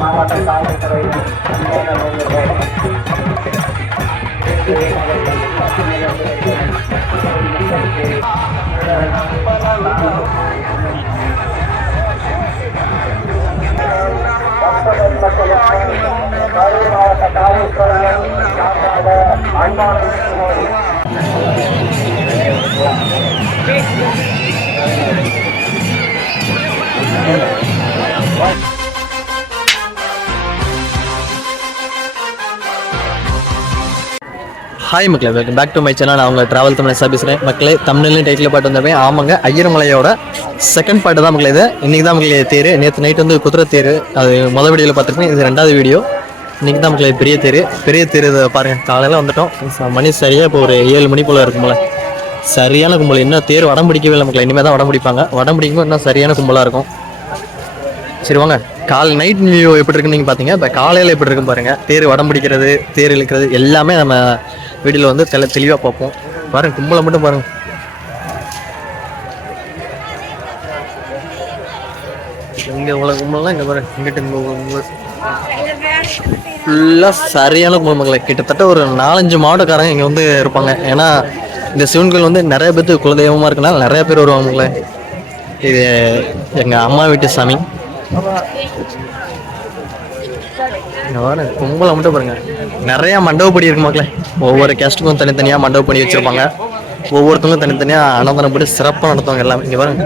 மாவட்ட காவல்துறை மாவட்ட காவல்துறை அன்பான ஹாய் மக்களே, welcome back to my channel. நான் அவங்க ட்ராவல் தமிழ் பேசுகிறேன். மக்களே, தமிழ்லையும் டைட்டில் பாட்டு வந்திருப்பேன். ஆமாங்க, ஐயர்மலையோட செகண்ட் பாட்டு தான் மக்களே. இது இன்றைக்கி தான் மக்களே தேர். நேற்று நைட் வந்து குதிரை தேர், அது முதல் வீடியோவில் பார்த்துருப்பேன். இது ரெண்டாவது வீடியோ. இன்றைக்கி தான் மக்களே பெரிய தேர். இதை பாருங்கள், காலையில் வந்துட்டோம். மணி சரியாக இப்போ ஒரு 7 மணி போல் இருக்கும்போல. சரியான கும்பல். இன்னும் தேர் வடம் பிடிக்கவே இல்லை மக்களே. இனிமேல் தான் வடம் பிடிப்பாங்க. வடம் பிடிக்கும்போது இன்னும் சரியான கும்பலாக இருக்கும். சரி வாங்க, நைட் வியூ எப்படி இருக்குன்னு நீங்கள் பார்த்தீங்க. இப்போ காலையில் எப்படி இருக்குன்னு பாருங்கள். தேர் வடம் பிடிக்கிறது, தேர் இழுக்கிறது எல்லாமே நம்ம வீடியோவில் வந்து தெளிவாக பார்ப்போம். பாருங்கள், கும்பலை மட்டும் பாருங்கள். இங்கே இவ்வளோ கும்பலாம் இங்கே பாருங்கள். இங்கிட்ட கும்பல் ஃபுல்லாக சரியான கும்பல் மக்களை. கிட்டத்தட்ட ஒரு 4-5 மாவட்டக்காரங்க இங்கே வந்து இருப்பாங்க. ஏன்னா இந்த சிவன் கோயில் வந்து நிறைய பேருக்கு குலதெய்வமாக இருக்குனால நிறைய பேர் வருவாங்க மக்களை. இது எங்கள் அம்மா வீட்டு சாமி. கும்பலை மட்டும் பாருங்க. நிறைய மண்டபப்படி இருக்கு மக்களே. ஒவ்வொரு கேஸ்ட்டுக்கும் தனித்தனியாக மண்டபப்படி வச்சிருப்பாங்க. ஒவ்வொருத்தவங்களும் தனித்தனியாக அன்னதானம் படி சிறப்பாக நடத்துவாங்க எல்லாமே. இங்கே பாருங்க,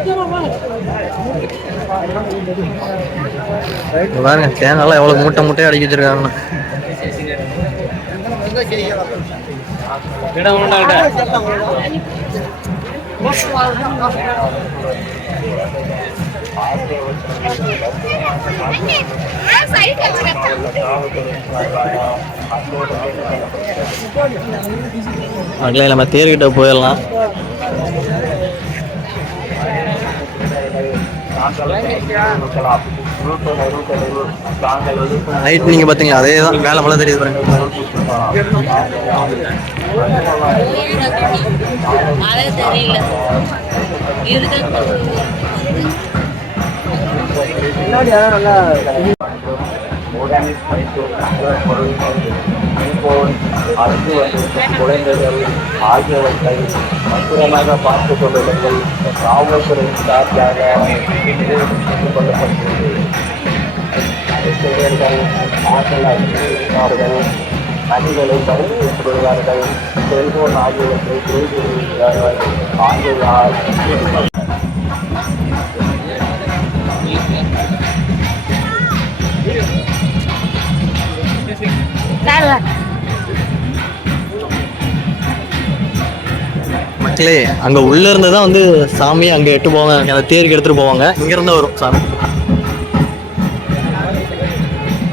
பாருங்க தேங்காய்லாம் எவ்வளோ மூட்டையாக அடிக்க வச்சிருக்காங்கன்னு. மக்களே, நம்ம தேர்கிட்ட போயிடலாம். நைட் நீங்க பாத்தீங்க, அதே தான் மேல மழை தெரியுது பாருங்க. குழந்தைகள் ஆகியவற்றை பத்திரமாக பார்த்துக் கொள்ளுங்கள். காவல்துறையின் சார்பாக கேட்டுக் கொள்ளப்பட்டுள்ளது. ஆற்றல் அதிகாரிகள் அணிகளை பயன்படுத்துகிறார்கள். செல்போன் ஆகியவற்றை குறிப்பிடுகிறார்கள். ஆங்கிலார் மக்களே, அங்க உள்ள இருந்துதான் வந்து சாமி அங்க எட்டு போவாங்க. அந்த தேருக்கு எடுத்துட்டு போவாங்க. இங்க இருந்து வரும் சாமி.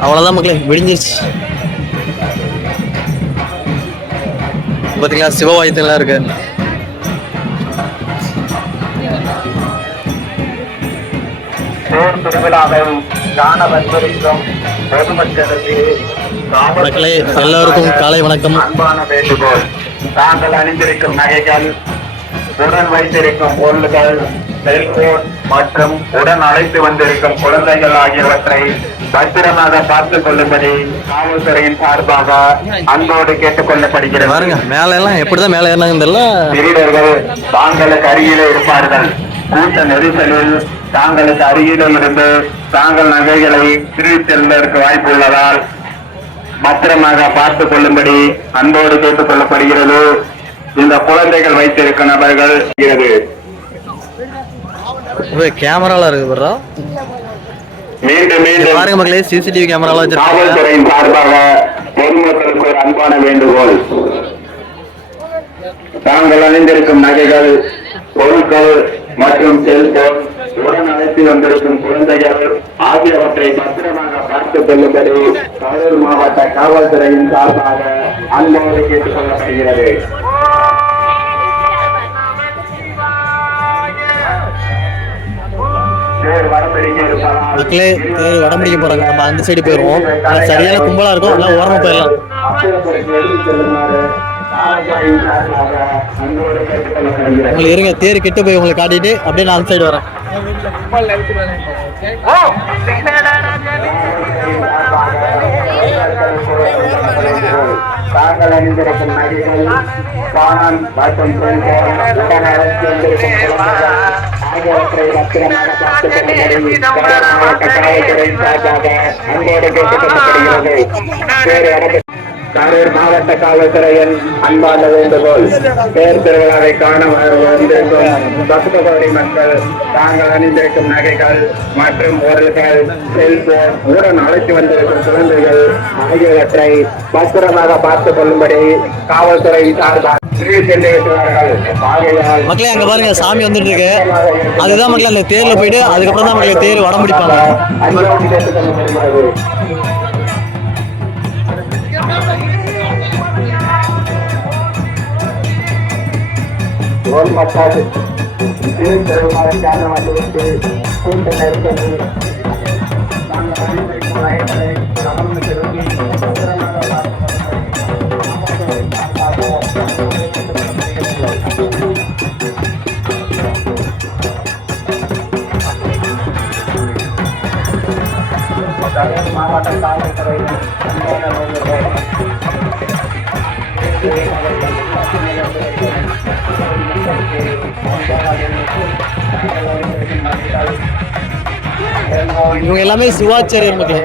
அவ்வளவுதான் மக்களே, விடிஞ்சிருச்சு. பாத்தீங்களா, சிவவாயுத்தெல்லாம் இருக்கு. திருவிழாவை காண வந்திருக்கும் பொதுமக்களுக்கு மக்களே எல்லாருக்கும் காலை வணக்கம். அன்பான வேண்டுகோள். தாங்கள் அணிந்திருக்கும் நகைகள், உடன் வைத்திருக்கும் பொருள்கள், செல்போன் மற்றும் உடன் அழைத்து வந்திருக்கும் குழந்தைகள் ஆகியவற்றை பத்திரமாக பார்த்துக் கொள்ளும்படி காவல்துறையின் சார்பாக அன்போடு கேட்டுக் கொள்ளப்படுகிறது. பாருங்க, மேல எல்லாம் எப்படிதான் மேல ஏறினாங்க. திருடர்கள் தாங்களுக்கு அருகிலே இருப்பார்கள். கூட்ட நெரிசலில் தாங்களுக்கு அருகிலும் இருந்து தாங்கள் நகைகளை திருடி செல்வதற்கு வாய்ப்பு உள்ளதால் பத்திரமாக பார்த்துக் கொள்ளும்படி அன்போடு கேட்டுக் கொள்ளப்படுகிறது. இந்த குழந்தைகள் வைத்திருக்கும் நபர்கள் கேமரால இருக்கு. மீண்டும் மீண்டும் பாருங்க மக்களே, சிசிடிவி கேமரால வச்சிருக்காங்க. காவல்துறையின் சார்பாக பொதுமக்களுக்கு ஒரு அன்பான வேண்டுகோள். தாங்கள் அணிந்திருக்கும் நகைகள், பொருட்கள் மற்றும் செல்போன், உடன் அழைத்து வந்திருக்கும் குழந்தைகள் ஆகியவற்றை பத்திரமாக பார்த்துக் கொள்ளும்படி கரூர் மாவட்ட காவல்துறையின் சார்பாக அன்போடு கேட்டுக் கொள்ளப்படுகிறது. மக்களே, வடம் பிடிக்க போறாங்க. நம்ம அந்த சைடு போயிருவோம். சரியான கும்பலா இருக்கும். எல்லாம் ஓரமா போயிடலாம். உங்களுக்கு இருங்க, தேர் கிட்ட போய் உங்களுக்கு காட்டிட்டு அப்படியே நான் அந்த சைடு வரேன். தாங்கள் அணிந்திருக்கும் நகைகள் பானம் மற்றும் ஆகியவற்றை பத்திரமாக பார்த்துக் கொள்ளும்படி மாவட்ட காவல்துறையின் சார்பாக அன்போடு கேட்டுக்கொள்ளப்படுகிறது. கரூர் மாவட்ட காவல்துறையின் அன்பான வேண்டுகோள், தேர் திருவிழாவை காண வந்திருக்கும் பக்தகோடி மக்கள் தாங்கள் அணிந்திருக்கும் நகைகள் மற்றும் பொருள்கள், செல்போன், உடன் அழைத்து வந்திருக்கும் குழந்தைகள் ஆகியவற்றை பத்திரமாக பார்த்துக் கொள்ளும்படி காவல்துறை சார்பாக மக்களே அங்க பாருங்க சாமி வந்துட்டு இருக்கு. அதுதான் மக்களே அந்த தேர்ல போயிட்டு அதுக்கப்புறம் தான் மக்களே தேர் வடம் பிடிப்பாங்க. மாவட்ட காவல்துறை இவங்க எல்லாமே சிவாச்சாரியர் மக்களே.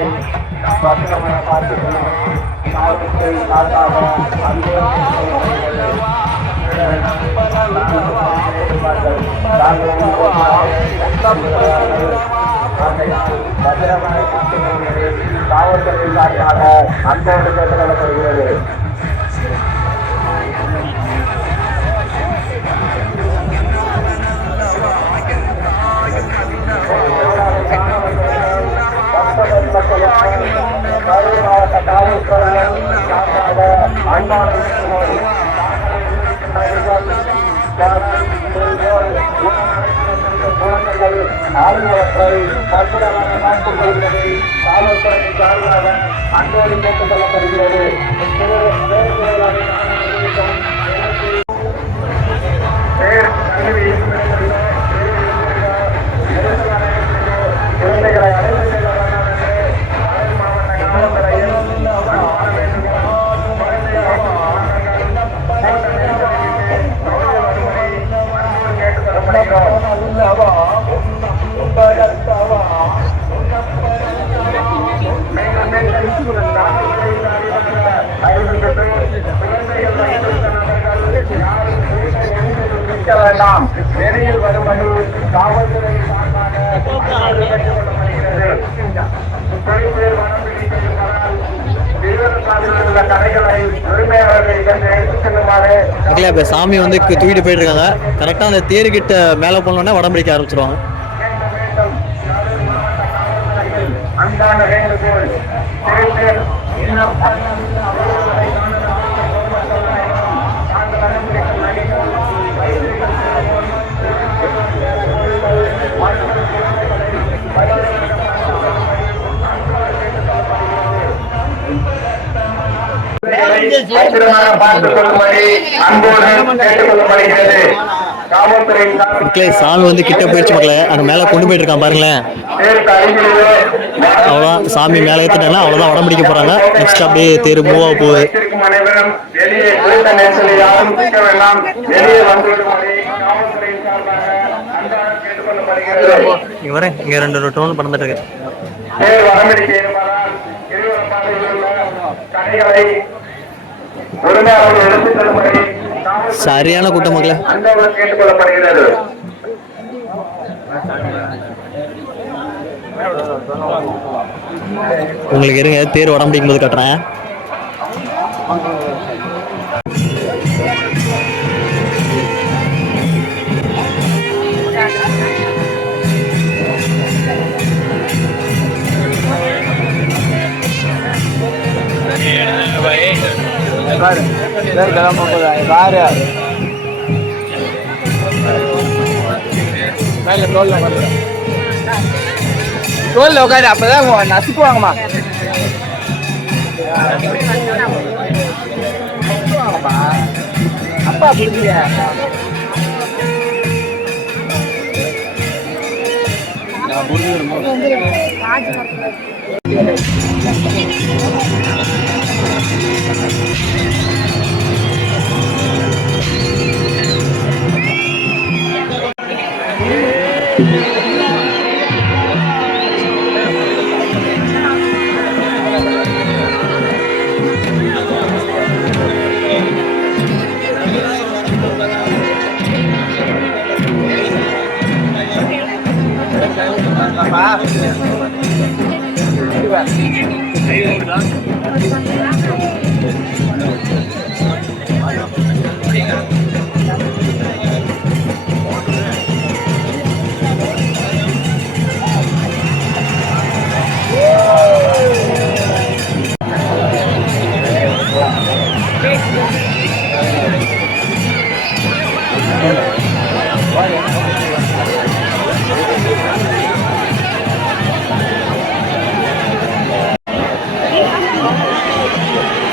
காவல்துறை சார்பாக அன்போடு கேட்டுக்கொள்ளப்படுகிறது. கரூர் மாவட்ட காவல்துறை சார்பாக அன்பான குழந்தைகள் ஆகியவற்றை பத்திரமாக பார்த்துக் கொள்வதை காவல்துறை சார்பாக அன்போடு கேட்டுக் கொள்ளப்படுகிறது. குழந்தைகளை அழைத்து மாவட்ட காவல்துறையில் வேண்டாம், வெளியில் வருவது காவல்துறை மக்களே இப்போ சாமி வந்து தூக்கிட்டு போயிட்டு இருக்காங்க. கரெக்டாக அந்த தேர்கிட்ட மேலே போனோடனே வடம் பிடிக்க ஆரம்பிச்சிருவாங்க. அன்பான வேண்டுகோள், மக்களே சாமி வந்து கிட்ட போயிடுச்சு மக்களே. அந்த மேலே கொண்டு போயிட்டு இருக்கான் பாருங்களேன். அவ்வளோதான் சாமி மேலே ஏற்றிட்டாங்கன்னா அவ்வளோதான் வடம் பிடிக்க போகிறாங்க. நெக்ஸ்ட் அப்படியே தேர் மூவ் ஆக போகுது. இங்கே வரேன், இங்கே 2 டோன் பறந்துட்டு இருக்கு. சரியான கூட்டம் மக்களே. கேட்டுக்கொள்ளப்படுகிறது. உங்களுக்கு இருங்க, தேர் உடம்பு பிடிக்கும் போது கட்டுறேன். தோல்ல உட்காரு, அப்பதான் நசுக்குவாங்கம்மா. நசுக்குவாங்கப்பா.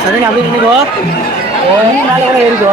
சரிங்க, அப்படியே நினைக்கோ மேலே கூட ஏறிக்கோ.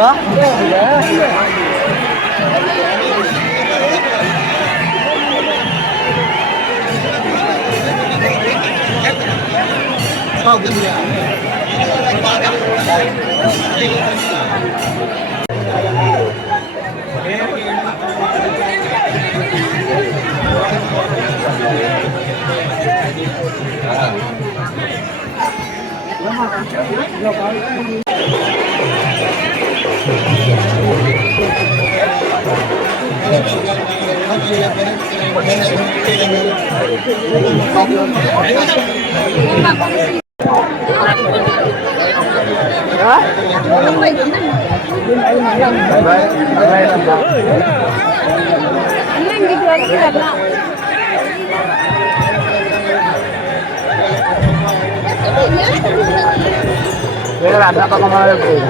அந்த பக்கமாக போகுது.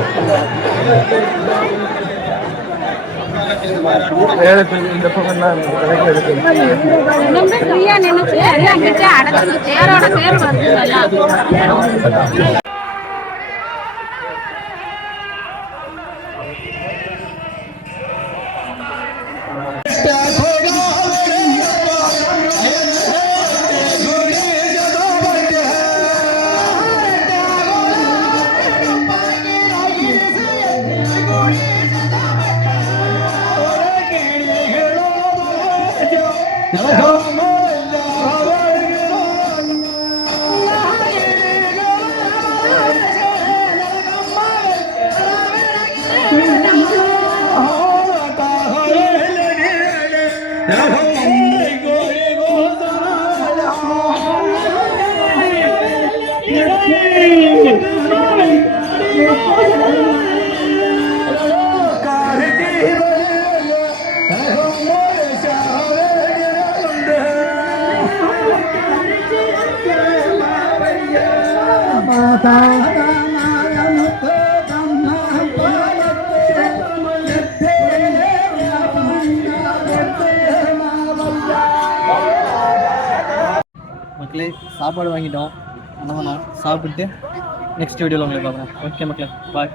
இந்த பக்கம் தான் ஃப்ரீயா நினைச்சு எல்லாம் கிட்ட அடைச்சு தேரோட தேர் வருது எல்லாம். மக்களே, சாப்பாடு வாங்கிட்டோம். ஆனால் சாப்பிட்டு நெக்ஸ்ட் வீடியோவில் உங்களை பார்க்குறோம். ஓகே மக்களே, பாய்.